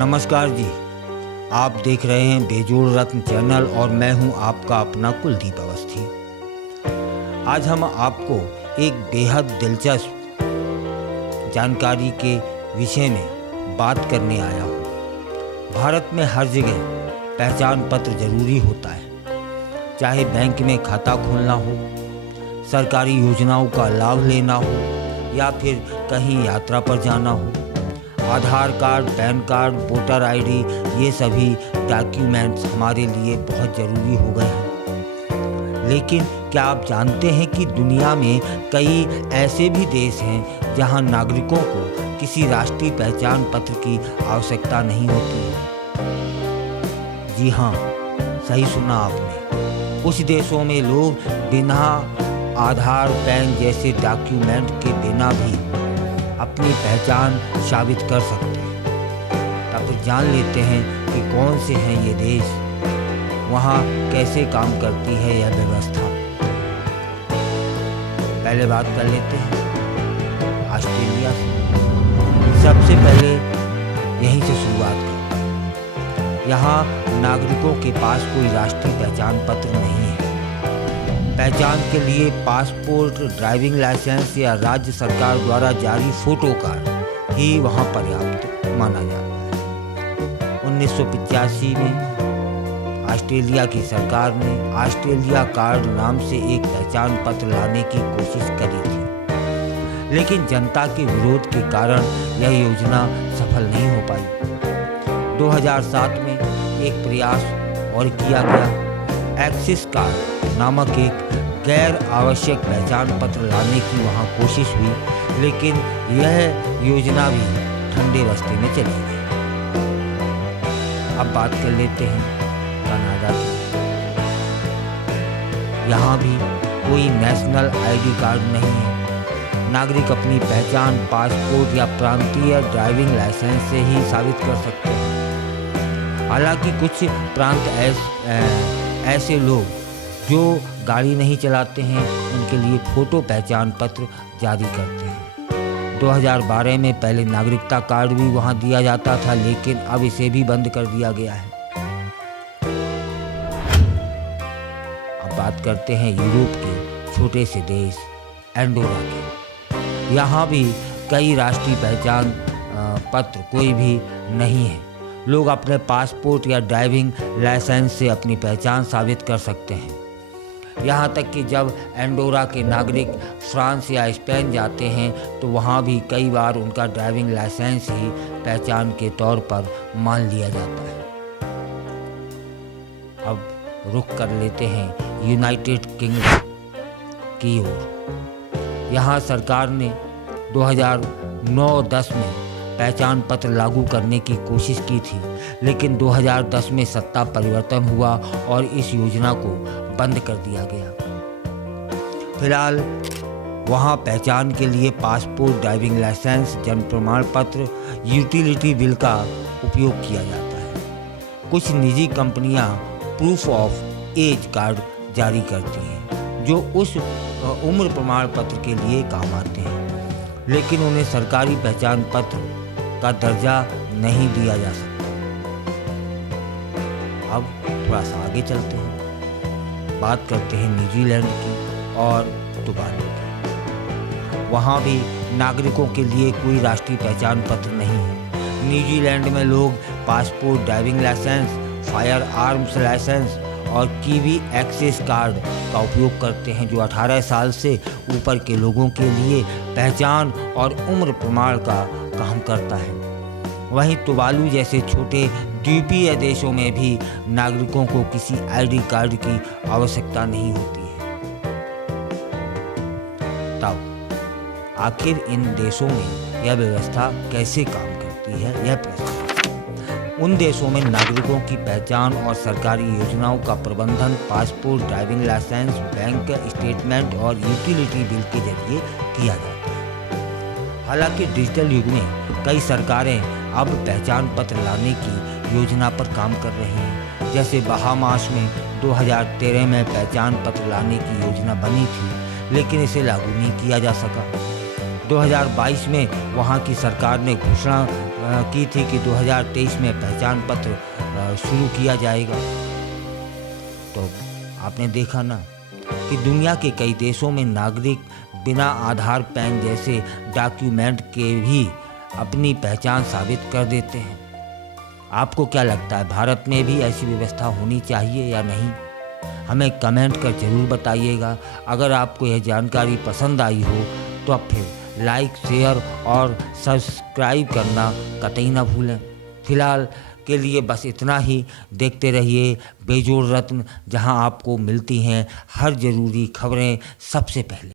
नमस्कार जी। आप देख रहे हैं बेजोड़ रत्न चैनल और मैं हूं आपका अपना कुलदीप अवस्थी। आज हम आपको एक बेहद दिलचस्प जानकारी के विषय में बात करने आया हूं। भारत में हर जगह पहचान पत्र जरूरी होता है, चाहे बैंक में खाता खोलना हो, सरकारी योजनाओं का लाभ लेना हो या फिर कहीं यात्रा पर जाना हो। Aadhaar card, PAN card, voter ID ये सभी डॉक्यूमेंट्स हमारे लिए बहुत ज़रूरी हो गए हैं। लेकिन क्या आप जानते हैं कि दुनिया में कई ऐसे भी देश हैं जहां नागरिकों को किसी राष्ट्रीय पहचान पत्र की आवश्यकता नहीं होती है? जी हाँ, सही सुना आपने। कुछ देशों में लोग बिना आधार, पैन जैसे डॉक्यूमेंट के बिना भी अपनी पहचान साबित कर सकते हैं। तब जान लेते हैं कि कौन से हैं ये देश, वहाँ कैसे काम करती है यह व्यवस्था। पहले बात कर लेते हैं ऑस्ट्रेलिया से। सबसे पहले यहीं से शुरुआत करें। यहाँ नागरिकों के पास कोई राष्ट्रीय पहचान पत्र नहीं है। पहचान के लिए पासपोर्ट, ड्राइविंग लाइसेंस या राज्य सरकार द्वारा जारी फोटो कार्ड ही वहाँ पर्याप्त माना जाता है। 1985 में ऑस्ट्रेलिया की सरकार ने ऑस्ट्रेलिया कार्ड नाम से एक पहचान पत्र लाने की कोशिश करी थी, लेकिन जनता के विरोध के कारण यह योजना सफल नहीं हो पाई। 2007 में एक प्रयास और किया गया। एक्सिस कार्ड नामक एक गैर आवश्यक पहचान पत्र लाने की वहाँ कोशिश हुई, लेकिन यह योजना भी ठंडे रास्ते में चली गई। अब बात कर लेते हैं कनाडा की। यहाँ भी कोई नेशनल आईडी कार्ड नहीं है। नागरिक अपनी पहचान पासपोर्ट या प्रांतीय ड्राइविंग लाइसेंस से ही साबित कर सकते हैं। हालांकि कुछ प्रांत ऐसे लोग जो गाड़ी नहीं चलाते हैं, उनके लिए फ़ोटो पहचान पत्र जारी करते हैं। 2012 में पहले नागरिकता कार्ड भी वहाँ दिया जाता था, लेकिन अब इसे भी बंद कर दिया गया है। अब बात करते हैं यूरोप के छोटे से देश एंडोरा के। यहाँ भी कई राष्ट्रीय पहचान पत्र कोई भी नहीं है। लोग अपने पासपोर्ट या ड्राइविंग लाइसेंस से अपनी पहचान साबित कर सकते हैं। यहाँ तक कि जब एंडोरा के नागरिक फ्रांस या स्पेन जाते हैं तो वहाँ भी कई बार उनका ड्राइविंग लाइसेंस ही पहचान के तौर पर मान लिया जाता है। अब रुख कर लेते हैं यूनाइटेड किंगडम की ओर। यहाँ सरकार ने 2009-10 में पहचान पत्र लागू करने की कोशिश की थी, लेकिन 2010 में सत्ता परिवर्तन हुआ और इस योजना को बंद कर दिया गया। फिलहाल वहाँ पहचान के लिए पासपोर्ट, ड्राइविंग लाइसेंस, जन्म प्रमाण पत्र, यूटिलिटी बिल का उपयोग किया जाता है। कुछ निजी कंपनियाँ प्रूफ ऑफ एज कार्ड जारी करती हैं, जो उस उम्र प्रमाण पत्र के लिए काम आते हैं, लेकिन उन्हें सरकारी पहचान पत्र का दर्जा नहीं दिया जा सकता। अब थोड़ा सा आगे चलते हैं, बात करते हैं न्यूजीलैंड की और टुबालू की। वहाँ भी नागरिकों के लिए कोई राष्ट्रीय पहचान पत्र नहीं है। न्यूजीलैंड में लोग passport, driving licence, fire arms licence और कीवी एक्सेस कार्ड का उपयोग करते हैं, जो 18 साल से ऊपर के लोगों के लिए पहचान और उम्र प्रमाण का काम करता है। वहीं तुवालू जैसे छोटे द्वीपीय देशों में भी नागरिकों को किसी आईडी कार्ड की आवश्यकता नहीं होती है। तब आखिर इन देशों में यह व्यवस्था कैसे काम करती है, यह प्रश्न। उन देशों में नागरिकों की पहचान और सरकारी योजनाओं का प्रबंधन passport, driving licence, bank statement और यूटिलिटी बिल के जरिए किया जाता है। हालांकि डिजिटल युग में कई सरकारें अब पहचान पत्र लाने की योजना पर काम कर रही हैं। जैसे बहामास में 2013 में पहचान पत्र लाने की योजना बनी थी, लेकिन इसे लागू नहीं किया जा सका। 2022 में वहाँ की सरकार ने घोषणा की थी कि 2023 में पहचान पत्र शुरू किया जाएगा। तो आपने देखा ना कि दुनिया के कई देशों में नागरिक बिना आधार पैन जैसे डॉक्यूमेंट के भी अपनी पहचान साबित कर देते हैं। आपको क्या लगता है, भारत में भी ऐसी व्यवस्था होनी चाहिए या नहीं? हमें कमेंट कर ज़रूर बताइएगा। अगर आपको यह जानकारी पसंद आई हो तो अब फिर लाइक, शेयर और सब्सक्राइब करना कतई ना भूलें। फिलहाल के लिए बस इतना ही। देखते रहिए बेजोड़ रत्न, जहां आपको मिलती हैं हर ज़रूरी खबरें सबसे पहले।